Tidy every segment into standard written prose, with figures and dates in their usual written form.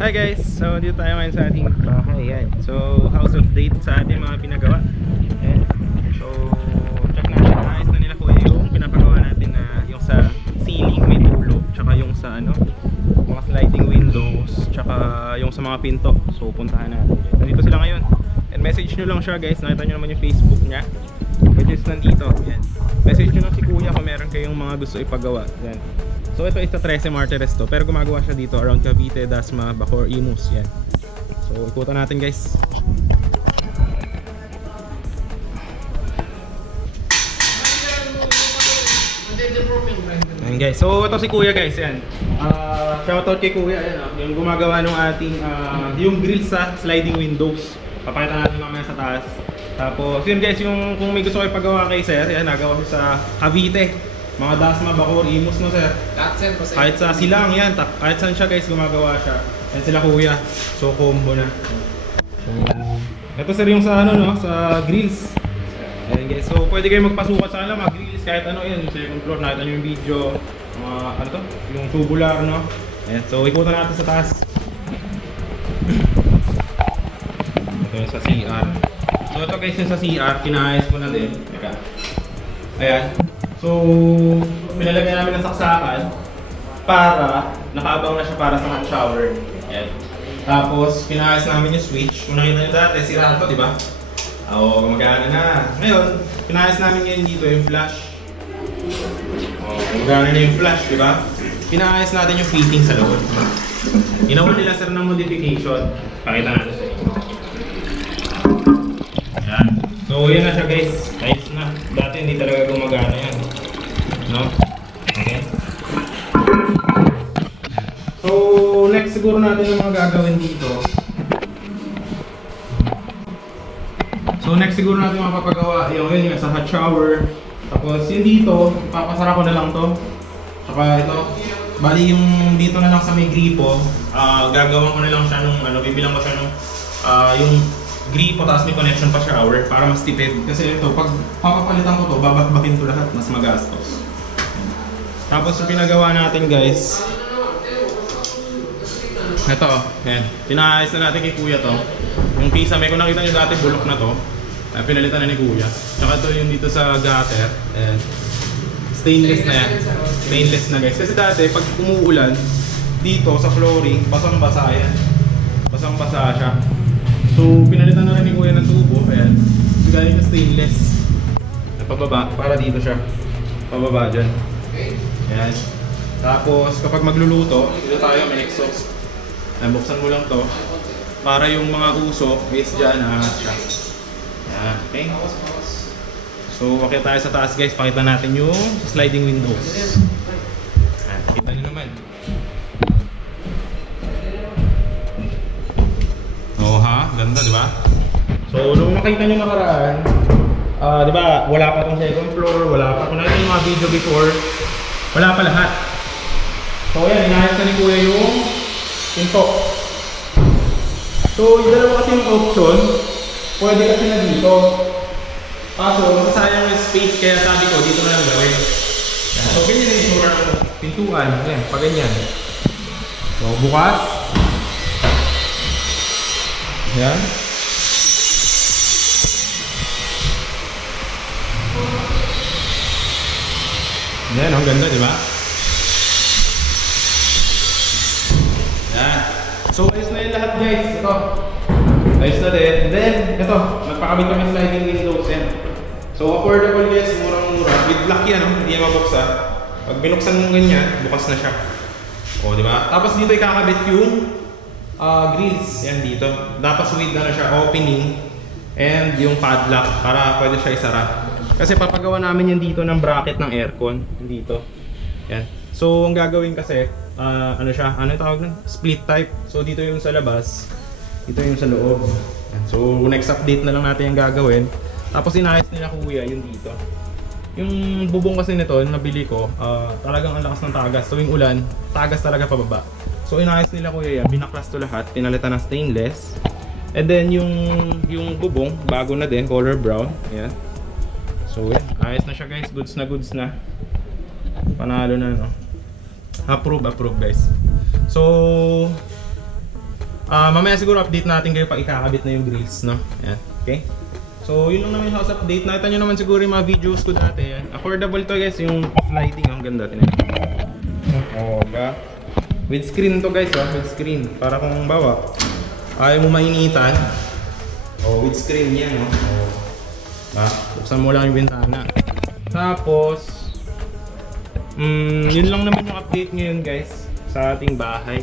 Hi guys! So dito tayo ngayon sa ating bahay. Yan. So house update sa ating mga pinagawa. Yan. So check natin, ayos na nila kuya yung pinapagawa natin na yung sa ceiling may tulo, tsaka yung sa ano, mga sliding windows, tsaka yung sa mga pinto. So puntahan natin. Nandito sila ngayon. And message nyo lang siya guys, nakita nyo naman yung Facebook niya, which is nandito. Yan. Message nyo lang si kuya kung meron kayong mga gusto ipagawa. Yan. So ito is sa 13 Martires to, pero gumagawa siya dito around Cavite, Dasma, Bacoor, Imus. Yan. So ikutan natin guys. Ayan guys, so ito si kuya guys. Yan. Shoutout kay kuya. Ayan, yung gumagawa ng ating yung grill sa sliding windows. Papakita natin mamaya sa taas. Tapos yun guys, yung kung may gusto kayo ipagawa kay sir, yan, nagawa siya sa Cavite, mga Dasma, Bacoor, Imus, no sir? Kahit sa Silang, yan, kahit saan siya guys, gumagawa siya. Yan sila kuya. So combo na. Ito sir yung sa ano no, sa grills. Ayan guys, so pwede kayo magpasukat sa mga grills kahit ano yan, second floor, nakita nyo yung video, ano to? Yung tubular, no? Ayan, so ikutan natin sa taas. Ito yung sa CR. So ito guys yung sa CR, kinaayos ko na din. Teka. Ayan. So, pinalagyan namin ng saksakan para nakaabang na siya para sa hot shower. Ayan. Tapos, pinaayos namin yung switch. Kung nakita nyo dati, sira ito, di ba? Oo, gumagana na. Ngayon, pinaayos namin ngayon dito yung flash. Oo, gumagana na yung flash, di ba? Pinaayos natin yung fitting sa loob. Ginawa nila sir ng modification. Pakita natin sa inyo. Ayan. So, yan na siya guys. Ayos na. Dati hindi talaga gumagana yan. No? Okay. So, next siguro natin yung mga gagawin dito. So, next siguro natin yung mapapagawa yung sa hot shower. Tapos, yung dito, papasara ko na lang to. Saka ito. Bali yung dito na lang sa may gripo. Gagawan ko na lang siya nung, bibilang ko siya nung, yung gripo, tapos may connection pa shower para mas tipid. Kasi ito, pag papapalitan ko to, babakbakin to lahat, mas magastos. Tapos yung pinagawa natin guys, ito, yan. Pinaayos na natin kay kuya to. Yung kisame, kung nakita nyo dati bulok na to, pinalitan na ni kuya. Tsaka ito yung dito sa gutter, ayan. Stainless na yan. Stainless na guys. Kasi dati, pag umuulan, dito sa flooring, basang-basa yan. Basang-basa siya. So, pinalitan na rin ni kuya ng tubo, ayan. Galing na stainless. Pababa, para dito siya. Pababa dyan. Ayan. Tapos, kapag magluluto, dito tayo may exhaust. Ayan, buksan mo lang to. Para yung mga usok, is dyan, siya. Ayan, okay. So, wakit tayo sa taas guys, pakita natin yung sliding windows. Ayan, kita nyo naman. Oh ha, ganda di ba? So nung nakita nyo nakaraan, di ba wala pa tong second floor, wala pa. Kung nakita yung mga video before, wala pa lahat. So yan, inayos na ni kuya yung pinto. So yung dalawa kasi yung option, pwede kasi na dito. Kaso masasayang yung space, kaya sabi ko dito na lang gawin. So ganyan yung isura ng pintuan, yan, pag ganyan. So bukas. Yan. Yan, ang ganda, di ba? Yan. So, ayos na yung lahat guys. Ito. Ayos na din. And then, ito. Nagpakabit kami sliding windows yan. So, affordable guys. Murang-mura. With lock yan, hindi yan mabuksa. Pag binuksan mo ganyan, bukas na siya. O, di ba? Tapos dito ikakabit yung grills, yan dito. Dapat with na siya, opening and yung padlock para pwede siya isara. Kasi papagawa namin yan dito ng bracket ng aircon dito. Yan. So ang gagawin kasi ano siya, ano tawag nun? Split type. So dito yung sa labas, dito yung sa loob. Yan. So next update na lang natin yung gagawin. Tapos inayos nila kuya yung dito. Yung bubong kasi nito, nabili ko, talagang ang lakas ng tagas. Tuwing ulan, tagas talaga pababa. So inayos nila kuya yan, binaklas to lahat, pinalitan ng stainless. And then yung bubong, bago na din, color brown. Ayan. So yan, ayos na siya guys, goods na. Panalo na no. Approve guys. So Mamaya siguro update natin kayo pag ikakabit na yung grills, no? Ayan, okay? So, yun lang naman yung house update. Nakita nyo naman siguro yung mga videos ko dati. Ayan. Affordable to guys, yung lighting. Ang ganda. With screen to guys, with screen. Para kung bawa, ayaw mo mainitan. With screen yan, no? Buksan mo lang yung bintana. Tapos, yun lang naman yung update ngayon guys sa ating bahay.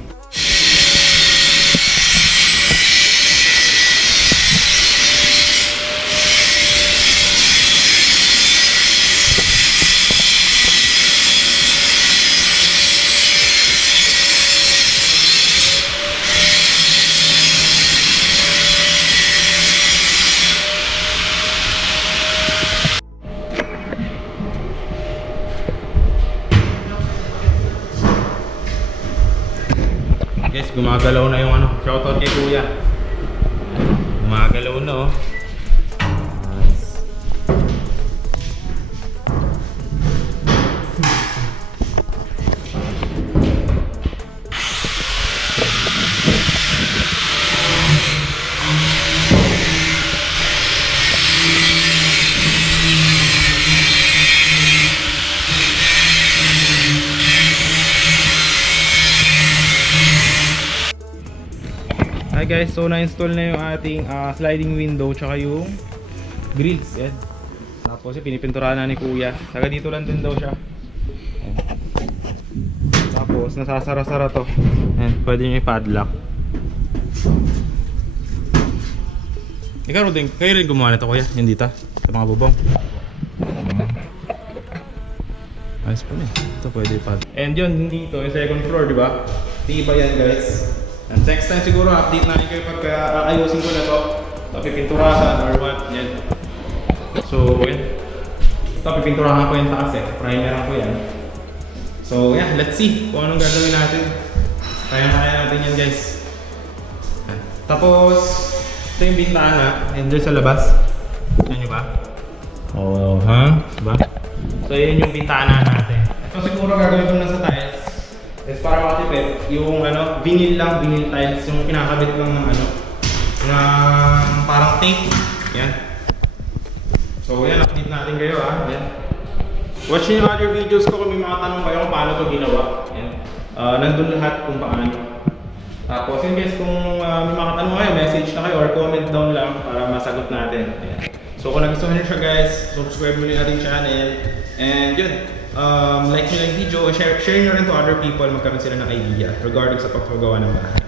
Guys, gumagalaw na yung ano, shoutout kay kuya. Gumagalaw na oh. Hi guys, so na-install na yung ating sliding window tsaka yung grills. Yan. Tapos pinipinturahan na ni kuya. Taga dito lang din daw siya. Yan. Tapos nasasara-sara to. Yan. Pwede nyo i-padlock. Ikaw din, kayo rin gumawa nito kuya, yung dito sa mga bubong. Ayos po na. Ito pwede i-padlock. And yun, dito yung second floor, di ba? Diba yan guys? And next time siguro update natin kayo pag ayusin ko na to. Ito pipinturahan or what, yan. So yan. Ito pipinturahan ko yung taas eh. Primeran ko yan. So yeah, let's see kung anong gagawin natin. Kaya natin yan guys. Yan. Tapos ito yung bintana. And doon sa labas. Yan nyo ba? Oh, ha? Diba? So yun yung bintana natin. Ito siguro gagawin ko na sa tiles. Is para makatipid, yung ano, vinyl tiles, yung kinakabit lang ng ano, ng parang tape. Yan. So yan, update natin kayo yan. Watch yung other videos ko kung may mga tanong kayo kung paano ito ginawa. Yan. Nandun lahat kung paano. Tapos yun guys, kung may mga tanong kayo, message na kayo or comment down lang para masagot natin. Yan. So kung nagustuhan nyo siya guys, subscribe mo rin ating channel. And yun. Like nyo lang yung video, share nyo rin to other people, magkaroon sila ng idea regarding sa pagpagawa ng bahay.